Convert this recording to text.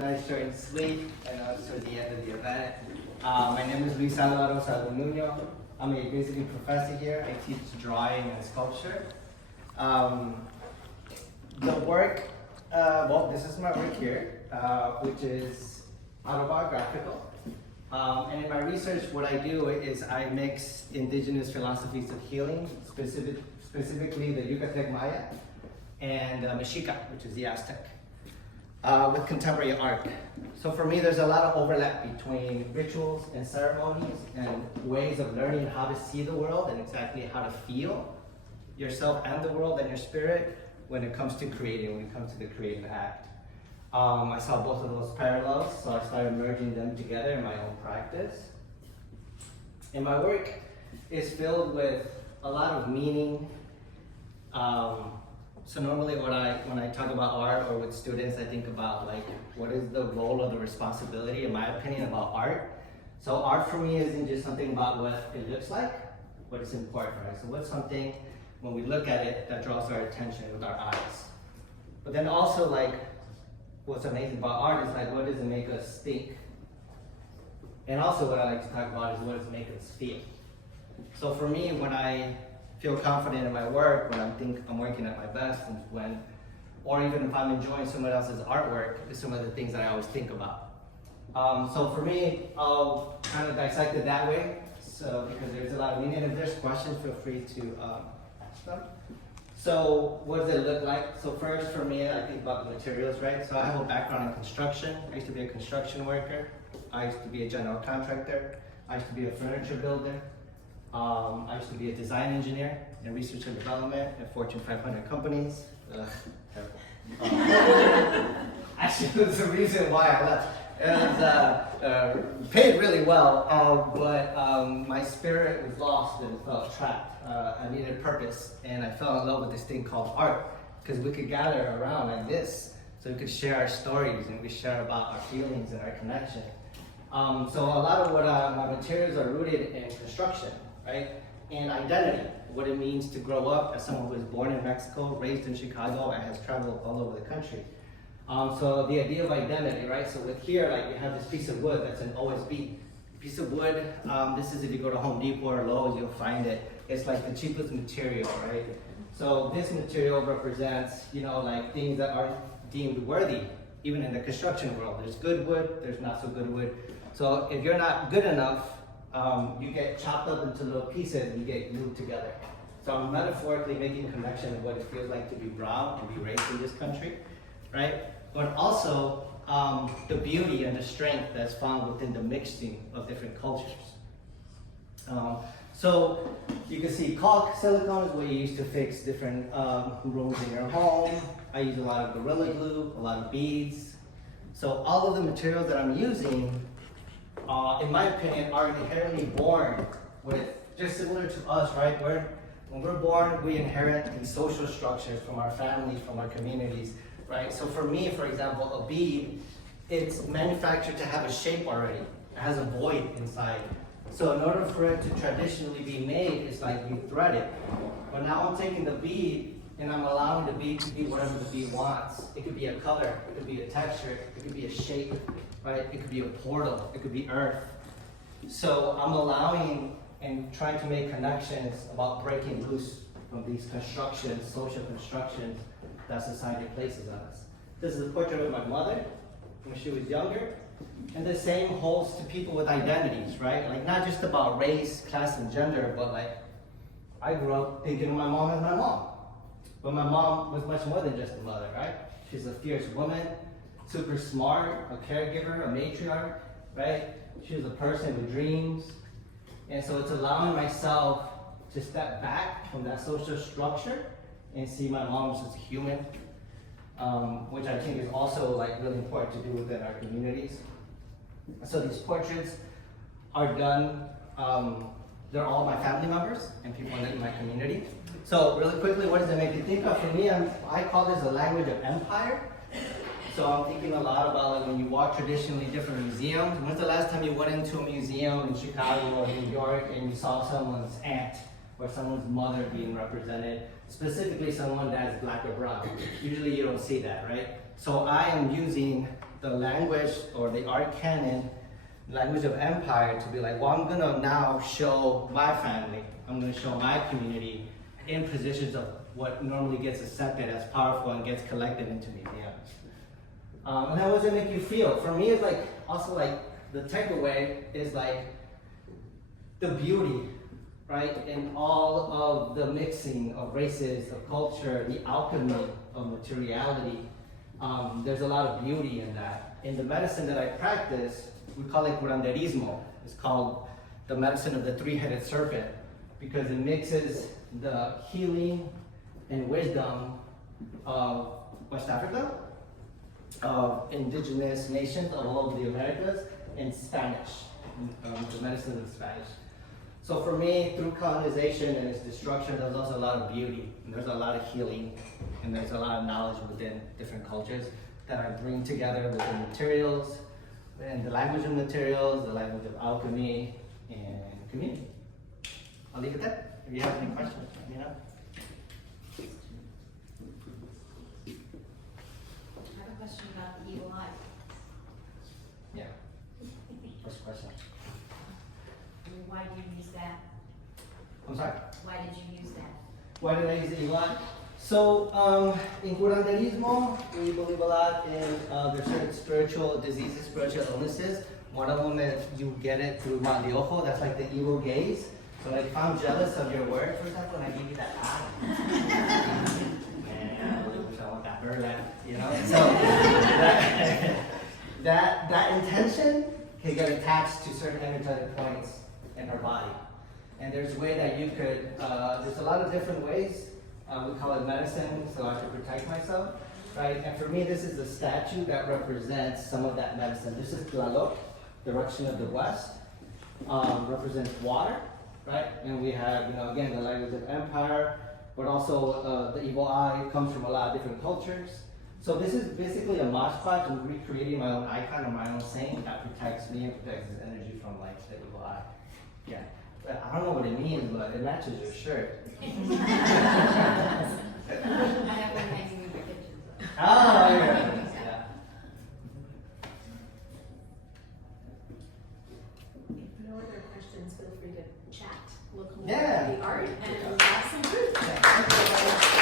Nice, short and sweet, and towards the end of the event. My name is Luis Sahagún. I'm a visiting professor here. I teach drawing and sculpture. The work, this is my work here, which is autobiographical. And in my research, what I do is I mix indigenous philosophies of healing, specifically the Yucatec Maya and Mexica, which is the Aztec. With contemporary art. So for me, there's a lot of overlap between rituals and ceremonies and ways of learning how to see the world and exactly how to feel yourself and the world and your spirit when it comes to creating, when it comes to the creative act. I saw both of those parallels, so I started merging them together in my own practice. And my work is filled with a lot of meaning. So normally when I talk about art or with students, I think about like, what is the role or the responsibility, in my opinion, about art. So art for me isn't just something about what it looks like, but it's important, right? So what's something, when we look at it, that draws our attention with our eyes. But then also like, what's amazing about art is like, what does it make us think? And also what I like to talk about is what does it make us feel? So for me, when I feel confident in my work, when I'm working at my best, and or even if I'm enjoying someone else's artwork, is some of the things that I always think about. So for me, I'll kind of dissect it that way, so because there's a lot of meaning. If there's questions, feel free to ask them. So what does it look like? So first for me, I think about the materials, right? So I have a background in construction. I used to be a construction worker. I used to be a general contractor. I used to be a furniture builder. I used to be a design engineer in research and development at Fortune 500 companies. Actually, there's a reason why I left. It was paid really well, but my spirit was lost and felt trapped. I needed purpose, and I fell in love with this thing called art, because we could gather around like this, so we could share our stories and we share about our feelings and our connection. So a lot of what my materials are rooted in construction, right? And identity, what it means to grow up as someone who was born in Mexico, raised in Chicago, and has traveled all over the country. So the idea of identity, right? So with here, like you have this piece of wood that's an OSB. Piece of wood, this is if you go to Home Depot or Lowe's, you'll find it. It's like the cheapest material, right? So this material represents, like things that aren't deemed worthy, even in the construction world. There's good wood, there's not so good wood. So if you're not good enough, you get chopped up into little pieces and you get glued together. So I'm metaphorically making connection with what it feels like to be brown and be raised in this country, right? But also the beauty and the strength that's found within the mixing of different cultures. So you can see caulk silicone is what you use to fix different rooms in your home. I use a lot of Gorilla Glue, a lot of beads. So all of the materials that I'm using, in my opinion, are inherently born with, just similar to us, right? When we're born, we inherit these social structures from our families, from our communities, right? So for me, for example, a bead, it's manufactured to have a shape already. It has a void inside. So in order for it to traditionally be made, it's like you thread it. But now I'm taking the bead and I'm allowing the bead to be whatever the bead wants. It could be a color, it could be a texture, it could be a shape, right? It could be a portal, it could be earth. So I'm allowing and trying to make connections about breaking loose from these constructions, social constructions that society places on us. This is a portrait of my mother when she was younger. And the same holds to people with identities, right? Like not just about race, class, and gender, but like I grew up thinking of my mom as my mom. But my mom was much more than just a mother, right? She's a fierce woman, super smart, a caregiver, a matriarch, right? She was a person with dreams. And so it's allowing myself to step back from that social structure and see my mom as a human, which I think is also like really important to do within our communities. So these portraits are done, they're all my family members and people in my community. So really quickly, what does it make you think of? For me, I call this a language of empire. So I'm thinking a lot about like when you walk traditionally different museums. When's the last time you went into a museum in Chicago or New York and you saw someone's aunt or someone's mother being represented, specifically someone that's black or brown? Usually you don't see that, right? So I am using the language or the art canon, language of empire, to be like, well, I'm gonna now show my family, I'm gonna show my community in positions of what normally gets accepted as powerful and gets collected into museums. And how does it make you feel? For me, it's like, also like, the takeaway is like, the beauty, right? In all of the mixing of races, of culture, the alchemy of materiality. There's a lot of beauty in that. In the medicine that I practice, we call it curanderismo. It's called the medicine of the three-headed serpent because it mixes the healing and wisdom of West Africa, of indigenous nations of all over the Americas, and Spanish, the medicine in Spanish. So for me, through colonization and its destruction, there's also a lot of beauty, and there's a lot of healing, and there's a lot of knowledge within different cultures that I bring together with the materials, and the language of materials, the language of alchemy, and community. I'll leave it there. If you have any questions, let me know. I have a question about the evil eye. Yeah. First question. Why do you use that? I'm sorry? Why did you use that? Why did I use the Ilan? So, in curanderismo, we believe a lot in there's certain spiritual diseases, spiritual illnesses. One of them is you get it through mal de ojo, that's like the evil gaze. So like if I'm jealous of your work, for example, and I give you that eye, man, I really wish I want that burlap, you know? So that intention can get attached to certain energetic points in her body. And there's a way that you could, there's a lot of different ways. We call it medicine, so I can protect myself, right? And for me, this is a statue that represents some of that medicine. This is Tlaloc, direction of the west, represents water, right? And we have, again, the language of empire, but also the evil eye comes from a lot of different cultures. So this is basically a mosh patch. I'm recreating my own icon or my own saint that protects me and protects this energy from like the evil eye. Yeah. But I don't know what it means, but it matches your shirt. I have one hanging in my kitchen. Oh, yeah. If no other questions, feel free to chat. Look more Yeah. at the art and have some food. Yeah.